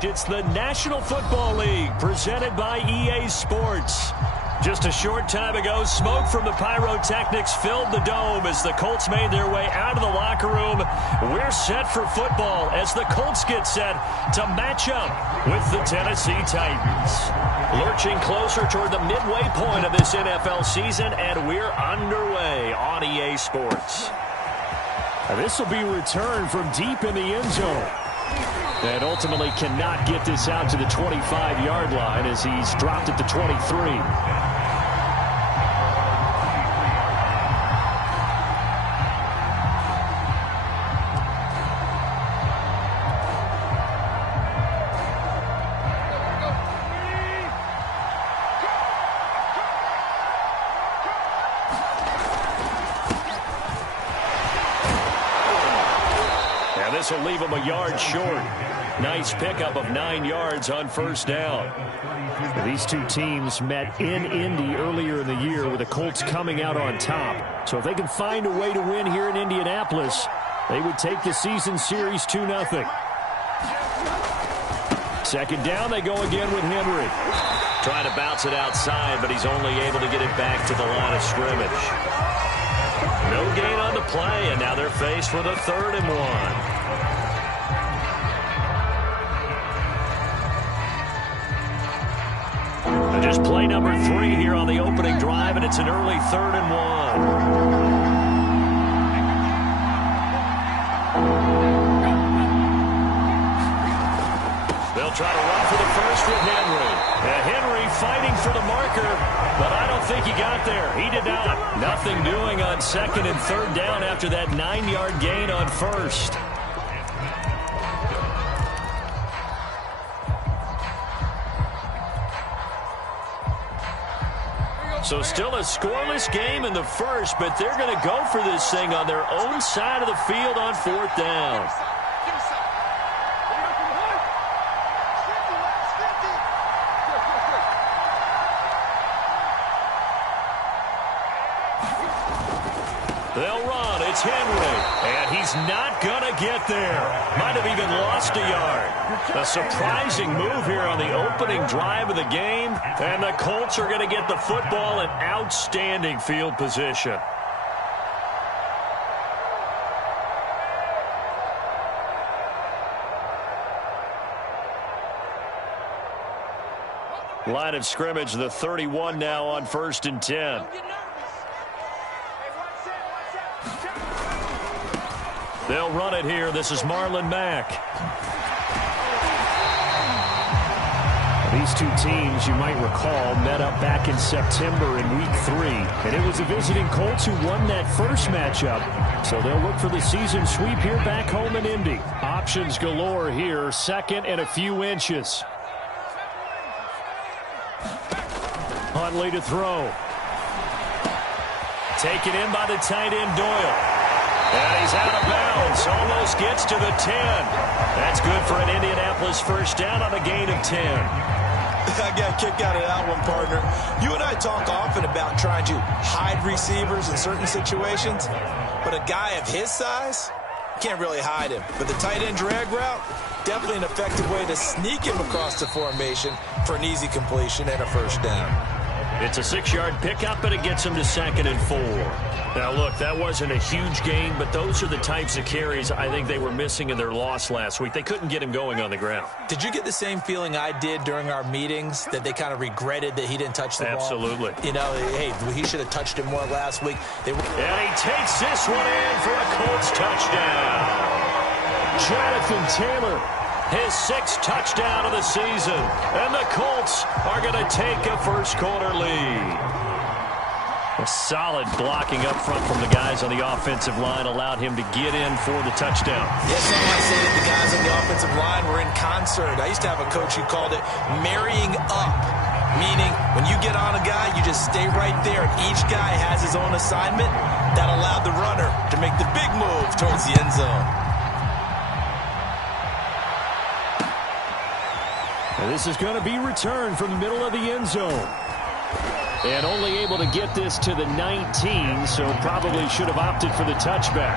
fact, it's the National Football League presented by EA Sports. Just a short time ago, smoke from the pyrotechnics filled the dome as the Colts made their way out of the locker room. We're set for football as the Colts get set to match up with the Tennessee Titans. Lurching closer toward the midway point of this NFL season, and we're underway on EA Sports. This will be returned from deep in the end zone. And ultimately cannot get this out to the 25-yard line as he's dropped it to 23. This will leave him a yard short. Nice pickup of 9 yards on first down. These two teams met in Indy earlier in the year with the Colts coming out on top. So if they can find a way to win here in Indianapolis, they would take the season series 2-0. Second down, they go again with Henry. Trying to bounce it outside, but he's only able to get it back to the line of scrimmage. No gain on the play, and now they're faced with a 3rd and 1. Just play number 3 here on the opening drive, and it's an early 3rd and 1. They'll try to run for the first with Henry. Henry fighting for the marker, but I don't think he got there. He did not. Nothing doing on 2nd and 3rd down after that 9-yard gain on 1st. So still a scoreless game in the first, but they're going to go for this thing on their own side of the field on 4th down. They'll run. It's Henry. And he's not going to get there. Might have even lost a yard. A surprising move here on the opening drive of the game. And the Colts are going to get the football in outstanding field position. Line of scrimmage, the 31 now on 1st and 10. They'll run it here. This is Marlon Mack. These two teams, you might recall, met up back in September in Week 3. And it was the visiting Colts who won that first matchup. So they'll look for the season sweep here back home in Indy. Options galore here. 2nd and a few inches. Huntley to throw. Taken in by the tight end Doyle. And he's out of bounds. Almost gets to the 10. That's good for an Indianapolis first down on a gain of 10. I got a kick out of that one, partner. You and I talk often about trying to hide receivers in certain situations, but a guy of his size, can't really hide him. But the tight end drag route, definitely an effective way to sneak him across the formation for an easy completion and a first down. It's a 6-yard pickup, and it gets him to 2nd and 4. Now, look, that wasn't a huge gain, but those are the types of carries I think they were missing in their loss last week. They couldn't get him going on the ground. Did you get the same feeling I did during our meetings, that they kind of regretted that he didn't touch the ball? Absolutely. You know, hey, he should have touched it more last week. And he takes this one in for a Colts touchdown. Jonathan Taylor, his 6th touchdown of the season. And the Colts are going to take a first-quarter lead. A solid blocking up front from the guys on the offensive line allowed him to get in for the touchdown. Yes, some might say that the guys on the offensive line were in concert. I used to have a coach who called it marrying up, meaning when you get on a guy, you just stay right there, and each guy has his own assignment. That allowed the runner to make the big move towards the end zone. And this is going to be returned from the middle of the end zone. And only able to get this to the 19, so probably should have opted for the touchback.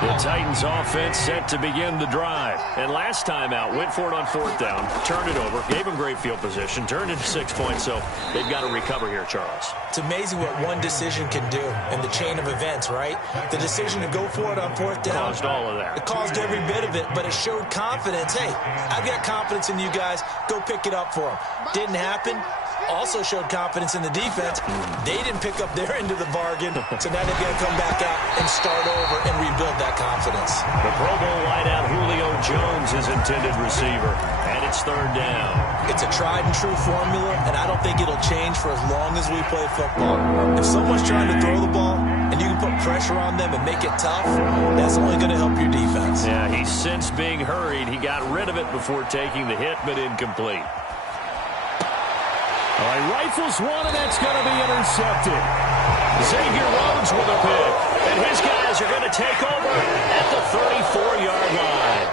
The Titans offense set to begin the drive. And last time out, went for it on 4th down, turned it over, gave them great field position, turned into 6 points, so they've got to recover here, Charles. It's amazing what one decision can do in the chain of events, right? The decision to go for it on 4th down. Caused all of that. It caused every bit of it, but it showed confidence. Hey, I've got confidence in you guys. Go pick it up for them. Didn't happen. Also showed confidence in the defense. They didn't pick up their end of the bargain, so now they've got to come back out and start over and rebuild that confidence. The Pro Bowl wideout Julio Jones is intended receiver, and it's 3rd down. It's a tried-and-true formula, and I don't think it'll change for as long as we play football. If someone's trying to throw the ball and you can put pressure on them and make it tough, that's only going to help your defense. Yeah, he's since being hurried. He got rid of it before taking the hit, but incomplete. All right, rifles one, and that's going to be intercepted. Xavier Rhodes with a pick, and his guys are going to take over at the 34-yard line.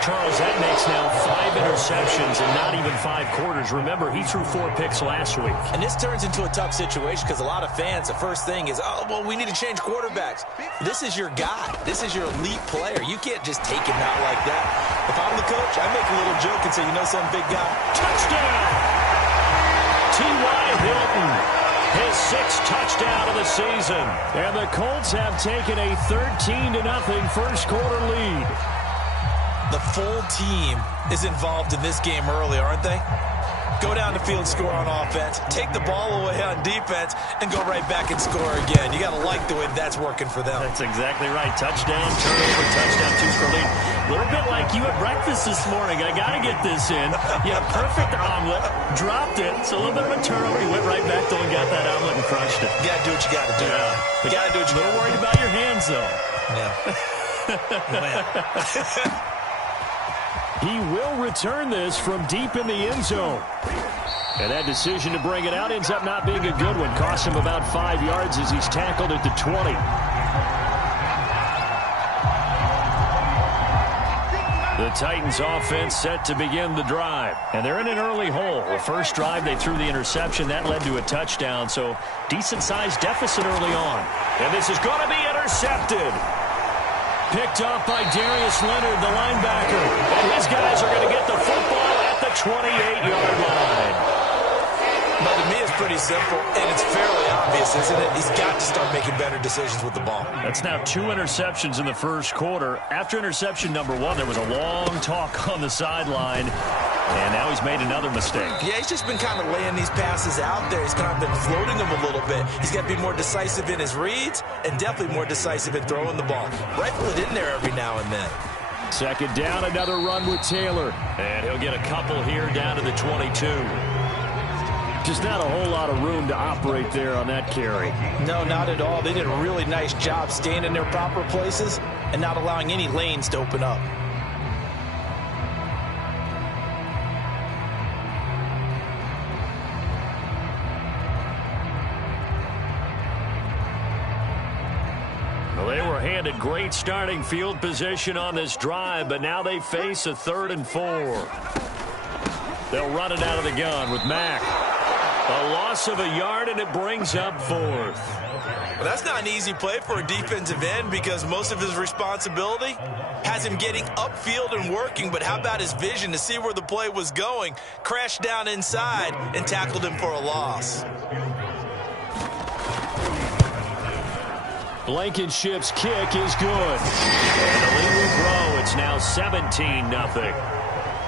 Charles, that makes now 5 interceptions and not even 5 quarters. Remember, he threw 4 picks last week. And this turns into a tough situation because a lot of fans, the first thing is, oh, well, we need to change quarterbacks. This is your guy. This is your elite player. You can't just take him out like that. If I'm the coach, I make a little joke and say, you know some big guy? Touchdown! T.Y. Hilton, his 6th touchdown of the season. And the Colts have taken a 13-0 first quarter lead. The full team is involved in this game early, aren't they? Go down the field, score on offense, take the ball away on defense, and go right back and score again. You got to like the way that's working for them. That's exactly right. Touchdown, turnover, touchdown, 2-score lead. A little bit like you at breakfast this morning. I got to get this in. You had a perfect omelet, dropped it. It's a little bit of a turnover. You went right back though and got that omelet and crushed it. You got to do what you got to do. Yeah. You got to do what you got to do. A little worried about your hands, though. Yeah. He will return this from deep in the end zone. And that decision to bring it out ends up not being a good one. Costs him about 5 yards as he's tackled at the 20. The Titans offense set to begin the drive. And they're in an early hole. The first drive, they threw the interception. That led to a touchdown. So decent-sized deficit early on. And this is going to be intercepted. Picked off by Darius Leonard, the linebacker. And his guys are going to get the football at the 28-yard line. But to me, it's pretty simple, and it's fairly obvious, isn't it? He's got to start making better decisions with the ball. That's now 2 interceptions in the first quarter. After interception number 1, there was a long talk on the sideline. And now he's made another mistake. Yeah, he's just been kind of laying these passes out there. He's kind of been floating them a little bit. He's got to be more decisive in his reads and definitely more decisive in throwing the ball. Rifle it in there every now and then. Second down, another run with Taylor. And he'll get a couple here down to the 22. Just not a whole lot of room to operate there on that carry. No, not at all. They did a really nice job staying in their proper places and not allowing any lanes to open up. Well, they were handed great starting field position on this drive, but now they face a 3rd and 4. They'll run it out of the gun with Mack. A loss of a yard, and it brings up 4th. Well, that's not an easy play for a defensive end because most of his responsibility has him getting upfield and working, but how about his vision to see where the play was going, crashed down inside, and tackled him for a loss. Blankenship's kick is good. And the lead will grow. It's now 17-0.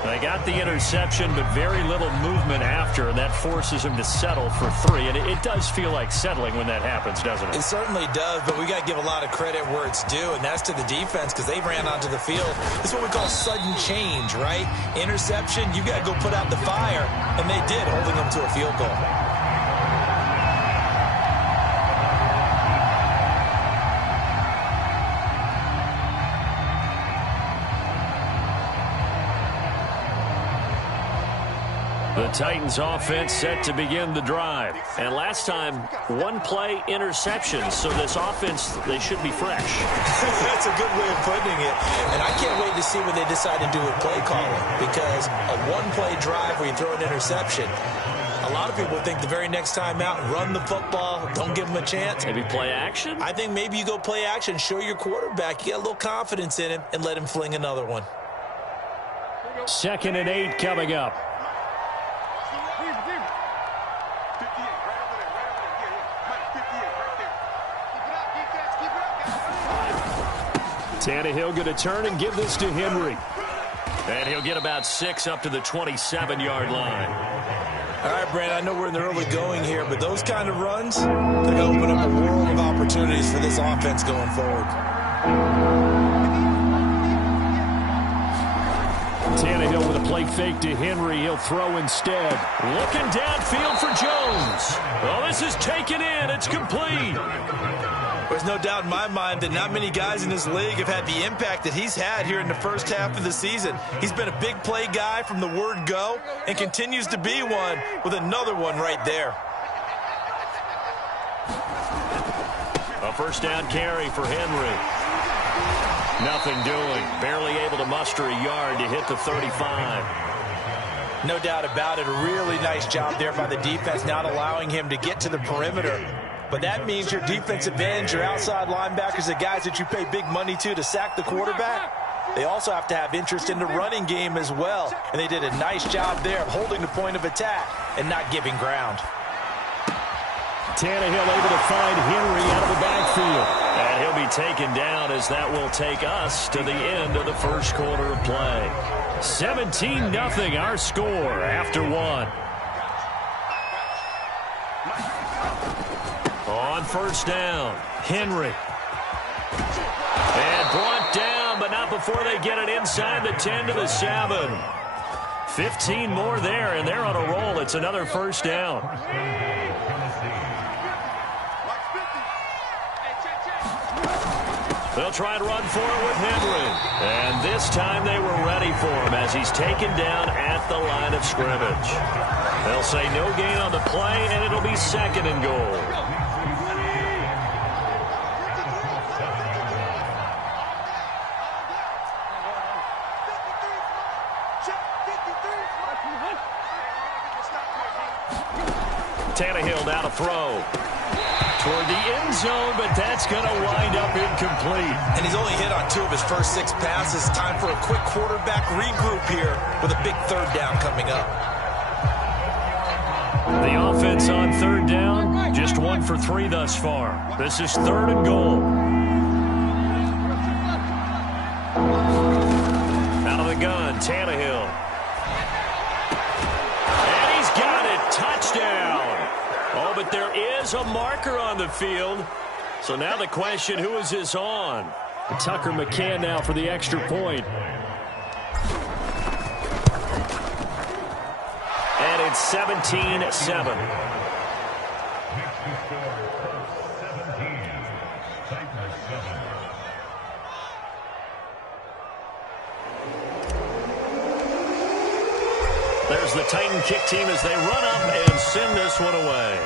They got the interception, but very little movement after, and that forces him to settle for 3. And it does feel like settling when that happens, doesn't it? It certainly does, but we got to give a lot of credit where it's due, and that's to the defense because they ran onto the field. It's what we call sudden change, right? Interception, you got to go put out the fire, and they did, holding them to a field goal. The Titans offense set to begin the drive. And last time, 1-play interceptions. So this offense, they should be fresh. That's a good way of putting it. And I can't wait to see what they decide to do with play calling. Because a 1-play drive where you throw an interception, A lot of people think the very next time out, run the football, don't give him a chance. Maybe play action? I think maybe you go play action, show your quarterback, you get a little confidence in him, and let him fling another one. 2nd and 8 coming up. Tannehill going to turn and give this to Henry. And he'll get about 6 up to the 27-yard line. All right, Brandon, I know we're in the early going here, but those kind of runs, they're going to open up a world of opportunities for this offense going forward. Tannehill with a play fake to Henry. He'll throw instead. Looking downfield for Jones. Oh, this is taken in. It's complete. There's no doubt in my mind that not many guys in this league have had the impact that he's had here in the first half of the season. He's been a big play guy from the word go and continues to be one with another one right there. A first down carry for Henry. Nothing doing. Barely able to muster a yard to hit the 35. No doubt about it. A really nice job there by the defense, not allowing him to get to the perimeter. But that means your defensive ends, your outside linebackers, the guys that you pay big money to sack the quarterback, they also have to have interest in the running game as well. And they did a nice job there of holding the point of attack and not giving ground. Tannehill able to find Henry out of the backfield. And he'll be taken down as that will take us to the end of the first quarter of play. 17-0 our score after 1. On first down, Henry. And brought down, but not before they get it inside the 10 to the 7. 15 more there, and they're on a roll. It's another first down. They'll try and run for it with Henry. And this time they were ready for him as he's taken down at the line of scrimmage. They'll say no gain on the play, and it'll be 2nd and goal. Tannehill now to throw toward the end zone, but that's going to wind up incomplete. And he's only hit on 2 of his first 6 passes. Time for a quick quarterback regroup here with a big 3rd down coming up. The offense on 3rd down, just 1 for 3 thus far. This is 3rd and goal. Out of the gun, Tannehill. And he's got it. Touchdown. Oh, but there is a marker on the field. So now the question, who is this on? Tucker McCann now for the extra point. And it's 17-7. There's the Titan kick team as they run up and send this one away.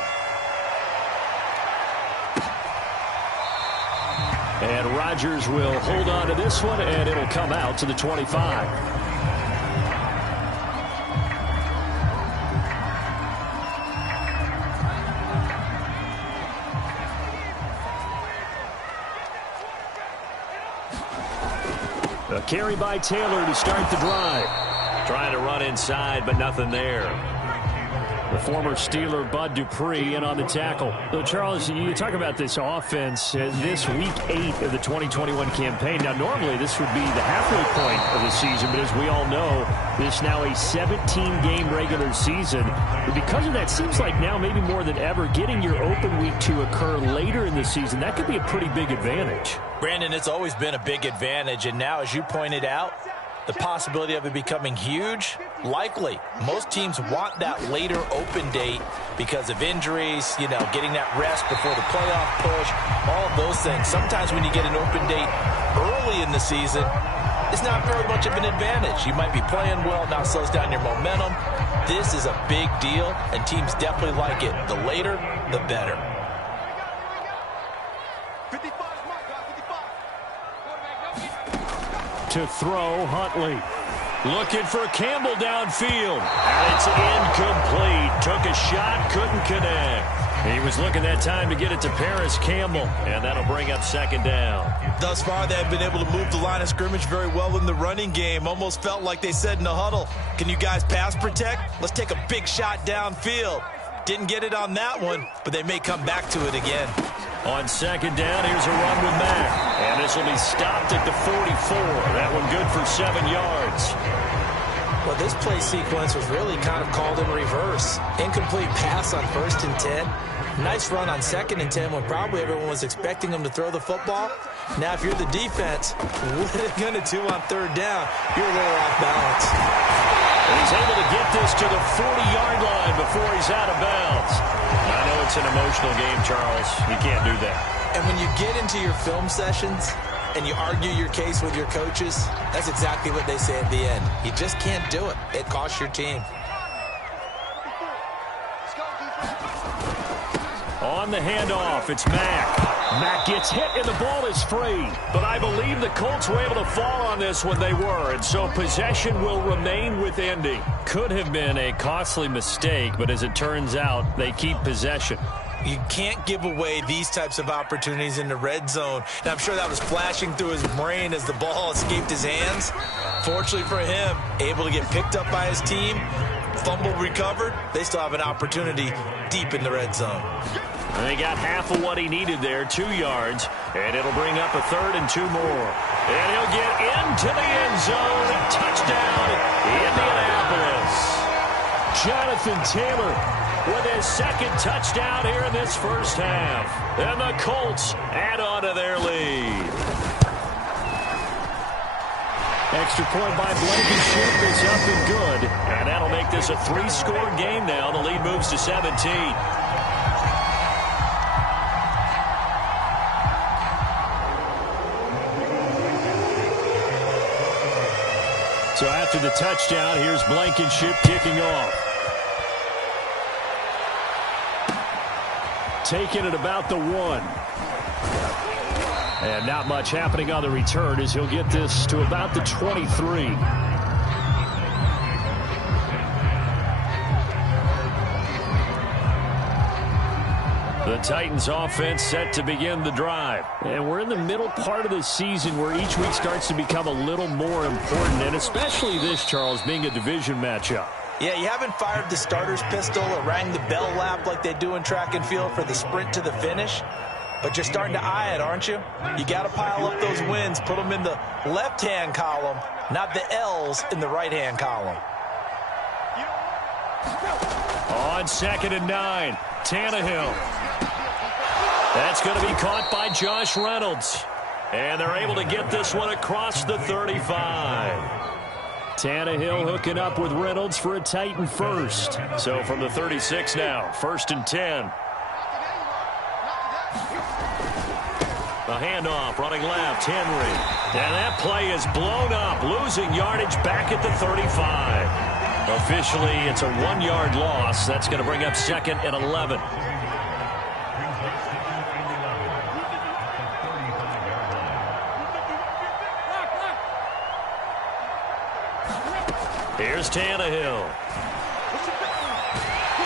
And Rodgers will hold on to this one, and it'll come out to the 25. A carry by Taylor to start the drive. Trying to run inside, but nothing there. The former Steeler Bud Dupree in on the tackle. So, Charles, you talk about this offense this week 8 of the 2021 campaign. Now, normally this would be the halfway point of the season, but as we all know, this now a 17-game regular season. But because of that, seems like now maybe more than ever, getting your open week to occur later in the season, that could be a pretty big advantage. Brandon, it's always been a big advantage, and now, as you pointed out, the possibility of it becoming huge, likely. Most teams want that later open date because of injuries, you know, getting that rest before the playoff push, all of those things. Sometimes when you get an open date early in the season, it's not very much of an advantage. You might be playing well, now slows down your momentum. This is a big deal, and teams definitely like it. The later, the better. To throw, Huntley. Looking for Campbell downfield. And it's incomplete. Took a shot, couldn't connect. He was looking that time to get it to Paris Campbell, and that'll bring up second down. Thus far, they have been able to move the line of scrimmage very well in the running game. Almost felt like they said in the huddle, can you guys pass protect? Let's take a big shot downfield. Didn't get it on that one, but they may come back to it again. On second down, here's a run with Mack. And this will be stopped at the 44. That one good for 7 yards. Well, this play sequence was really kind of called in reverse. Incomplete pass on 1st and 10. Nice run on 2nd and 10 when probably everyone was expecting them to throw the football. Now, if you're the defense, what are they going to do on 3rd down? You're a little off balance. And he's able to get this to the 40-yard line before he's out of bounds. I know it's an emotional game, Charles. You can't do that. And when you get into your film sessions and you argue your case with your coaches, that's exactly what they say at the end. You just can't do it. It costs your team. On the handoff, it's Mack. Mack gets hit and the ball is free. But I believe the Colts were able to fall on this when they were, and so possession will remain with Indy. Could have been a costly mistake, but as it turns out, they keep possession. You can't give away these types of opportunities in the red zone. And I'm sure that was flashing through his brain as the ball escaped his hands. Fortunately for him, able to get picked up by his team, fumble recovered. They still have an opportunity deep in the red zone. And they got half of what he needed there, 2 yards, and it'll bring up a 3rd and 2 more. And he'll get into the end zone. Touchdown, Indianapolis. Jonathan Taylor with his 2nd touchdown here in this first half. And the Colts add on to their lead. Extra point by Blankenship is up and good. And that'll make this a 3-score game now. The lead moves to 17. So after the touchdown, here's Blankenship kicking off. Taking it about the 1. And not much happening on the return as he'll get this to about the 23. The Titans offense set to begin the drive. And we're in the middle part of the season where each week starts to become a little more important, and especially this, Charles, being a division matchup. Yeah, you haven't fired the starter's pistol or rang the bell lap like they do in track and field for the sprint to the finish. But you're starting to eye it, aren't you? You got to pile up those wins, put them in the left-hand column, not the L's in the right-hand column. On 2nd and 9, Tannehill. That's going to be caught by Josh Reynolds. And they're able to get this one across the 35. Tannehill hooking up with Reynolds for a Titan first. So from the 36 now, 1st and 10. The handoff, running left, Henry. And that play is blown up, losing yardage back at the 35. Officially, it's a 1-yard loss. That's going to bring up 2nd and 11. Here's Tannehill.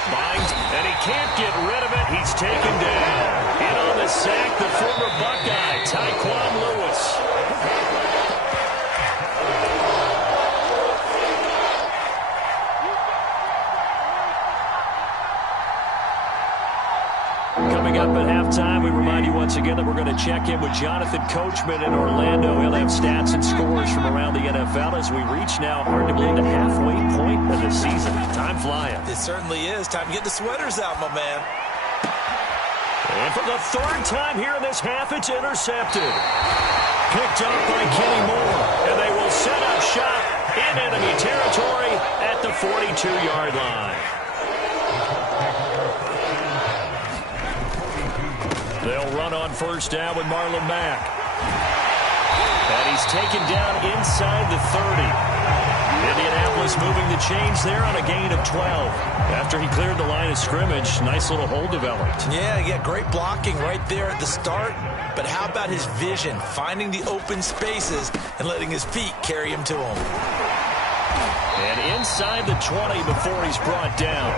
Finds, and he can't get rid of it. He's taken down. In on the sack, the former Buckeye, Tyquan Lewis. Coming up at halftime, we remind you once again that we're going to check in with Jonathan Coachman in Orlando. He'll have stats and scores from around the NFL as we reach now, hard to believe, the halfway point of the season. Time flying. It certainly is. Time to get the sweaters out, my man. And for the 3rd time here in this half, it's intercepted. Picked up by Kenny Moore. And they will set up shop in enemy territory at the 42-yard line. They'll run on 1st down with Marlon Mack. And he's taken down inside the 30. Indianapolis moving the chains there on a gain of 12. After he cleared the line of scrimmage, nice little hole developed. Yeah, great blocking right there at the start. But how about his vision, finding the open spaces and letting his feet carry him to him? And inside the 20 before he's brought down.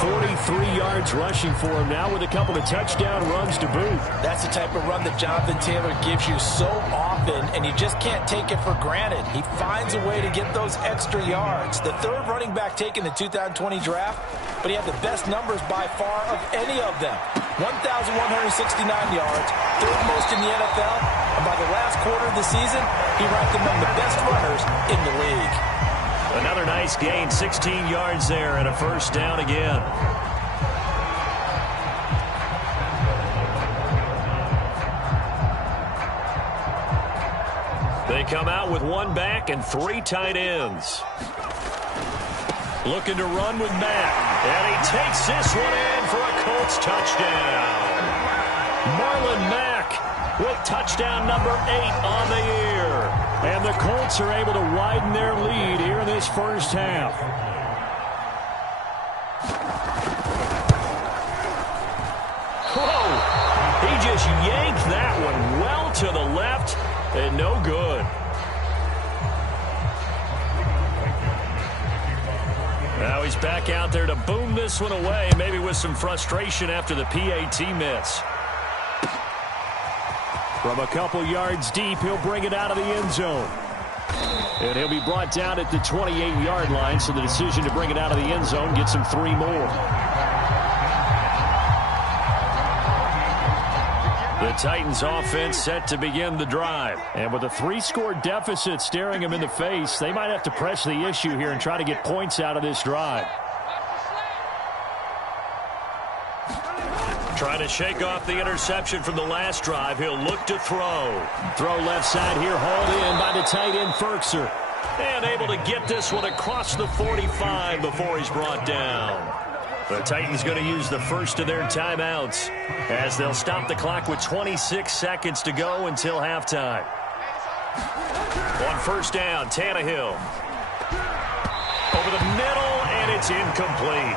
43 yards rushing for him now with a couple of touchdown runs to boot. That's the type of run that Jonathan Taylor gives you so often, and you just can't take it for granted. He finds a way to get those extra yards. The third running back taken in the 2020 draft, but he had the best numbers by far of any of them. 1,169 yards, third most in the NFL, and by the last quarter of the season, he ranked among the best runners in the league. Another nice gain, 16 yards there, and a first down again. They come out with one back and three tight ends. Looking to run with Mack, and he takes this one in for a Colts touchdown. Marlon Mack with touchdown number 8 on the year. And the Colts are able to widen their lead here in this first half. Whoa! He just yanked that one well to the left and no good. Now he's back out there to boom this one away, maybe with some frustration after the PAT miss. From a couple yards deep, he'll bring it out of the end zone. And he'll be brought down at the 28-yard line, so the decision to bring it out of the end zone gets him 3 more. The Titans offense set to begin the drive. And with a 3-score deficit staring him in the face, they might have to press the issue here and try to get points out of this drive. Trying to shake off the interception from the last drive. He'll look to throw. Throw left side here, hauled in by the tight end, Ferkser. And able to get this one across the 45 before he's brought down. The Titans going to use the first of their timeouts as they'll stop the clock with 26 seconds to go until halftime. On first down, Tannehill. Over the middle, and it's incomplete.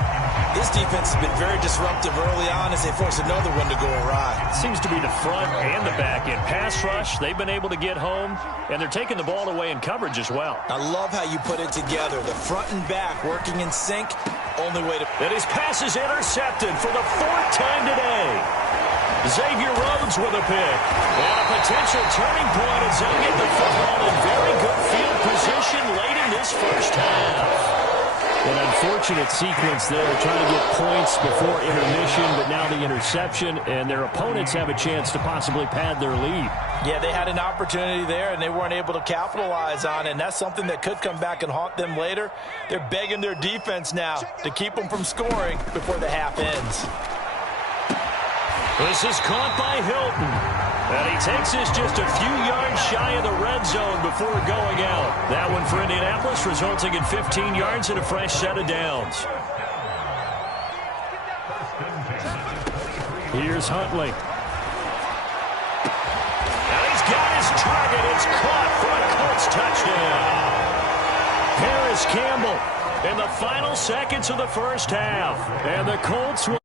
This defense has been very disruptive early on as they force another one to go awry. Seems to be the front and the back end. Pass rush, they've been able to get home, and they're taking the ball away in coverage as well. I love how you put it together. The front and back working in sync. Only way to... And his pass is intercepted for the 4th time today. Xavier Rhodes with a pick. And a potential turning point as they'll get the football in very good field position late in this first half. An unfortunate sequence there, trying to get points before intermission, but now the interception, and their opponents have a chance to possibly pad their lead. Yeah, they had an opportunity there, and they weren't able to capitalize on it, and that's something that could come back and haunt them later. They're begging their defense now to keep them from scoring before the half ends. This is caught by Hilton. And he takes this just a few yards shy of the red zone before going out. That one for Indianapolis, resulting in 15 yards and a fresh set of downs. Here's Huntley. And he's got his target. It's caught for a Colts touchdown. Harris Campbell in the final seconds of the first half. And the Colts will